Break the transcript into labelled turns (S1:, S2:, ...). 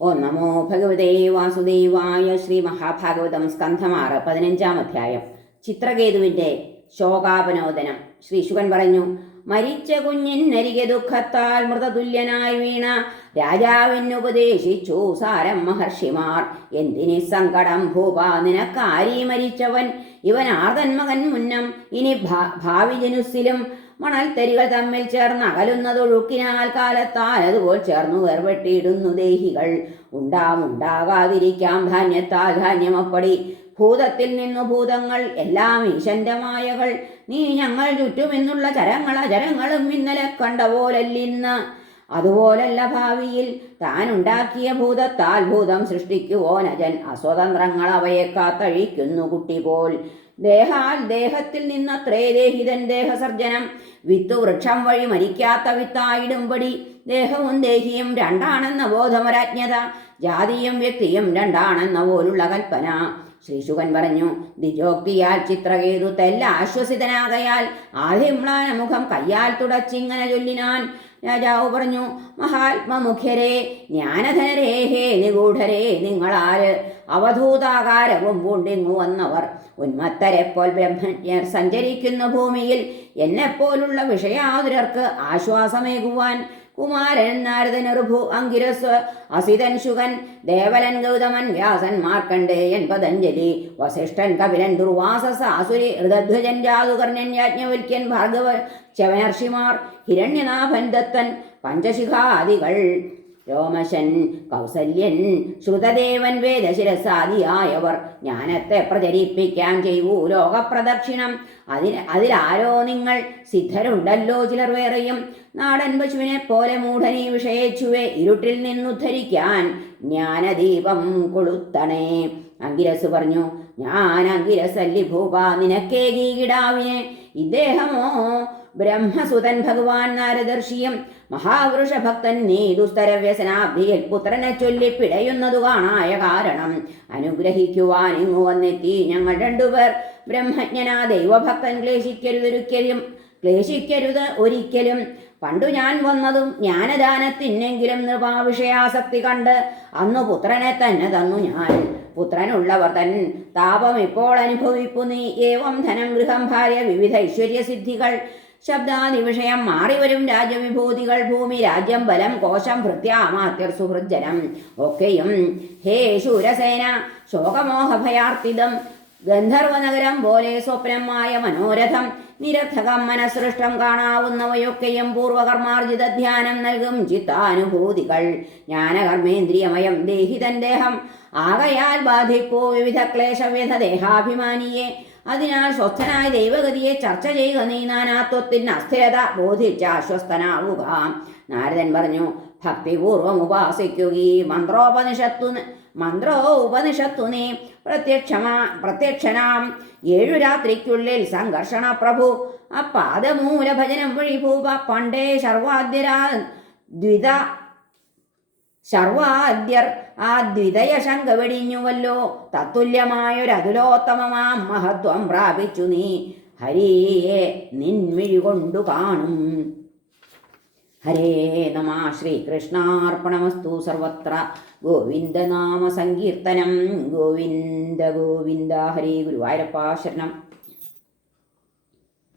S1: ഓ നമോ ഭഗവതേ വാസുദേവായ ശ്രീ മഹാഭാഗവതം സ്കന്ധമാറ് പതിനഞ്ചാം അധ്യായം ചിത്രകേതുവിന്റെ ശോകാപനോദനം. ശ്രീ ശുകൻ പറഞ്ഞു മരിച്ച കുഞ്ഞിൻ നരികെ ദുഃഖത്താൽ മൃതതുല്യനായി വീണ രാജാവിനുപദേശിച്ചു സാരം മഹർഷിമാർ. എന്തിനി സങ്കടം? ഭൂപ നിനക്കാരി മരിച്ചവൻ? ഇവൻ ആർതന്മകൻ മുന്നം. ഇനി ഭാവി ജനുസിലും മണൽ തരികൾ തമ്മിൽ ചേർന്ന് അകലുന്നതൊഴുക്കിനാൽ കാലത്താൽ അതുപോൽ ചേർന്നു വേർപെട്ടിയിടുന്നു ദേഹികൾ. ഉണ്ടാം ഉണ്ടാകാതിരിക്കാം ധാന്യത്താൽ ധാന്യമപ്പടി. ഭൂതത്തിൽ നിന്നു ഭൂതങ്ങൾ എല്ലാം ഈശന്റെ മായകൾ. നീ ഞങ്ങൾ ചുറ്റുമെന്നുള്ള ചരങ്ങൾ അചരങ്ങളും ഇന്നലെ കണ്ട പോലല്ലിന്ന് അതുപോലല്ല ഭാവിയിൽ താൻ ഉണ്ടാക്കിയ ഭൂതത്താൽ ഭൂതം സൃഷ്ടിക്കുവോനജൻ അസ്വതന്ത്രങ്ങൾ അവയെ കാത്തഴിക്കുന്നു കുട്ടി പോൽ ദേഹാൽ ദേഹത്തിൽ നിന്നത്രേ ദേഹിതൻ ദേഹസർജനം. വിത്തു വൃക്ഷം വഴി മരിക്കാത്ത വിത്തായിടുമ്പടി ദേഹവും ദേഹിയും രണ്ടാണെന്ന ബോധമരാജ്ഞത. ജാതിയും വ്യക്തിയും രണ്ടാണെന്ന പോലുള്ള കൽപ്പന. ശ്രീശുകൻ പറഞ്ഞു ദിജോക്തിയാൽ ചിത്രകേതു തെല്ല ആശ്വസിതനാകയാൽ ആദിമ്ലാന മുഖം കയ്യാൽ തുടച്ചിങ്ങനെ ചൊല്ലിനാൻ രാജാവ് പറഞ്ഞു മഹാത്മമുഖ്യരേ ജ്ഞാനധനരേ ഹേ നിഗൂഢരേ നിങ്ങളാര് അവധൂതാകാരവും പൂണ്ടിങ്ങു വന്നവർ. ഉന്മത്തരെപ്പോൾ ബ്രഹ്മജ്ഞർ സഞ്ചരിക്കുന്ന ഭൂമിയിൽ. എന്നെപ്പോലുള്ള വിഷയാതുരർക്ക് ആശ്വാസമേകുവാൻ കുമാരൻ നാരദൻ ഋഭു അങ്കിരസ് അസിതൻ ശുകൻ ദേവലൻ ഗൗതമൻ വ്യാസൻ മാർക്കണ്ഡേയൻ പതഞ്ജലി വസിഷ്ഠൻ കപിലൻ ദുർവാസസ ആസുരി ഋതധ്വജൻ ജാതുകർണൻ യാജ്ഞവൽക്യൻ ഭാർഗവ ചവനർഷിമാർ ഹിരണ്യനാഭൻ ദത്തൻ പഞ്ചശിഖാദികൾ. രോമശൻ കൗസല്യൻ ശ്രുതദേവൻ വേദശിരസാദിയായവർ. ജ്ഞാനത്തെ പ്രചരിപ്പിക്കാൻ ചെയ്യൂ ലോകപ്രദക്ഷിണം. അതിന് അതിലാരോ നിങ്ങൾ സിദ്ധരുണ്ടല്ലോ ചിലർ വേറെയും. നാടൻ പശുവിനെ പോലെ മൂഢനീ വിഷയിച്ചുവേ ഇരുട്ടിൽ നിന്നുദ്ധരിക്കാൻ ജ്ഞാനദീപം കൊളുത്തണേ. അങ്കിരസ് പറഞ്ഞു ഞാൻ അങ്കിരസല്ലി ഭൂപ നിനക്കേ ഗീകിടാവിനെ. ഇദ്ദേഹമോ ബ്രഹ്മസുതൻ ഭഗവാൻ നാരദർഷിയും മഹാവൃഷഭക്തൻ നീ ദുസ്തരവ്യസനാബ്ധിയിൽ പുത്രനെ ചൊല്ലി പിടയുന്നതു കാണായ കാരണം. അനുഗ്രഹിക്കുവാൻ ഇങ്ങു വന്നെത്തി. ഞങ്ങൾ രണ്ടുപേർ ബ്രഹ്മജ്ഞനാ ദൈവഭക്തൻ ക്ലേശിക്കരുതൊരിക്കലും ക്ലേശിക്കരുത് ഒരിക്കലും. പണ്ടു ഞാൻ വന്നതും ജ്ഞാനദാനത്തിനെങ്കിലും നൃപാവിഷയാസക്തി കണ്ട് അന്നു പുത്രനെ തന്നെ തന്നു ഞാൻ. പുത്രനുള്ളവർ തൻ താപം ഇപ്പോൾ അനുഭവിപ്പു നീ. ഏവം ധനം ഗൃഹം ഭാര്യ വിവിധ ഐശ്വര്യസിദ്ധികൾ ശബ്ദാദി വിഷയം മാറിവരും രാജ്യവിഭൂതികൾ ഭൂമി രാജ്യം ബലം കോശം ഭൃത്യാമാത്യർ സുഹൃജ്ജനം. ഒക്കെയും ഹേ ശൂരസേന ശോകമോഹഭയാർത്തിതം ഗന്ധർവനഗരം പോലെ സ്വപ്നമായ മനോരഥം നിരർത്ഥകം മനസൃഷ്ടം കാണാവുന്നവയൊക്കെയും പൂർവകർമാർജിത ധ്യാനം നൽകും ചിത്താനുഭൂതികൾ. ജ്ഞാനകർമ്മേന്ദ്രിയമയം ദേഹിതൻ ദേഹം ആകയാൽ ബാധിപ്പോ വിവിധ ക്ലേശവ്യഥ ദേഹാഭിമാനിയെ അതിനാൽ സ്വസ്ഥനായ ദൈവഗതിയെ ചർച്ച ചെയ്യുക നീ നാനാത്വത്തിന് അസ്ഥിരത ബോധിച്ച് അസ്വസ്ഥനാവുക നാരദൻ പറഞ്ഞു ഭക്തിപൂർവം ഉപാസിക്കുകയും മന്ത്രോപനിഷത്തു മന്ത്രോ ഉപനിഷത്തു നീ പ്രത്യക്ഷമാ പ്രത്യക്ഷനാം. ഏഴു രാത്രിക്കുള്ളിൽ സംഘർഷണ പ്രഭു അപ്പാദമൂല ഭജനം വഴി ഭൂപ പണ്ടേ സർവാദ്യരാ ദ്വിത സർവാദ്യർ ആ ദ്വിതയ ശങ്ക വെടിഞ്ഞുവല്ലോ തത്തുല്യമായൊരതുലോത്തമമാം മഹത്വം പ്രാപിച്ചു നീ. ഹരിയെ നിൻമിഴി കൊണ്ടു കാണും. ഹരേ നമ ശ്രീകൃഷ്ണാർപ്പണമസ്തു സർവത്ര. ഗോവിന്ദനാമ സങ്കീർത്തനം. ഗോവിന്ദ ഗോവിന്ദ. ഹരേ ഗുരുവായൂരപ്പ ശരണം.